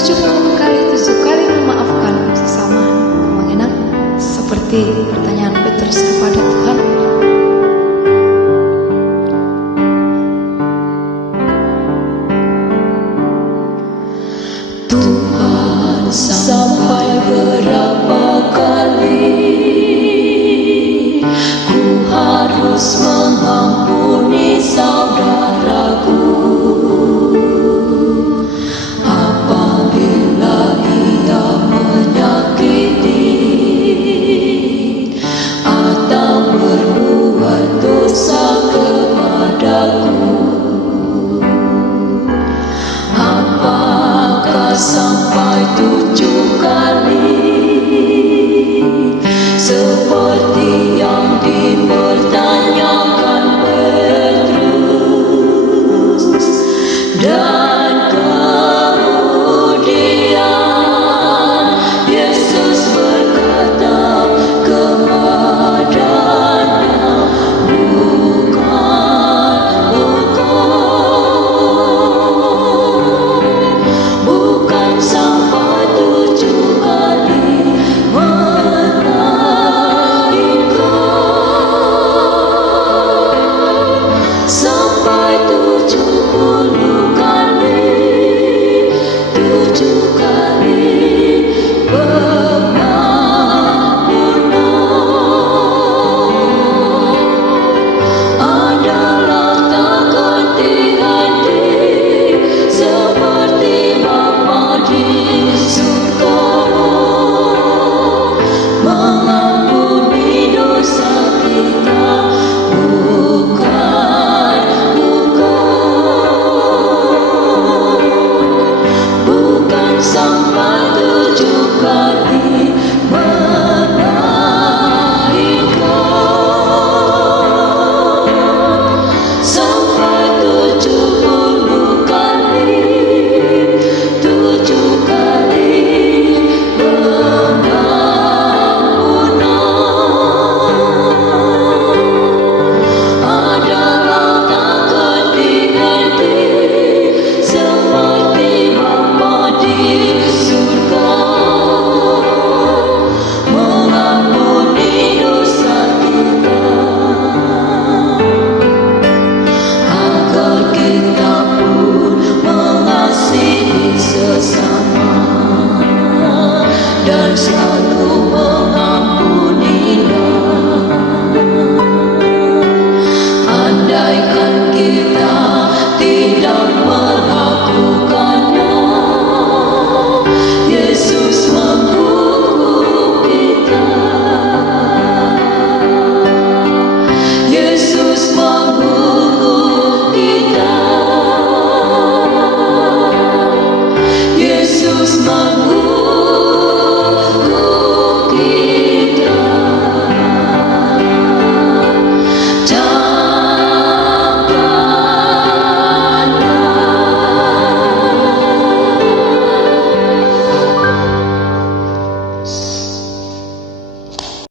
70 kali 7 kali memaafkan sesama. Memang enak seperti pertanyaan Petrus kepada Tuhan. Tuhan, sampai berapa kali ku harus mengampuni saudaraku apabila ia menyakiti atau berbuat dosa kepadaku. Apakah sampai 7 kali seperti yang dipertanyakan Petrus, dan kemudian Yesus berkata kepadanya, bukan sampai 7 kali, melainkan sampai 70 kali, 7 kali pengampunan adalah tak henti-henti seperti Bapa di surga mengampuni dosa kita. Bukan sampai 7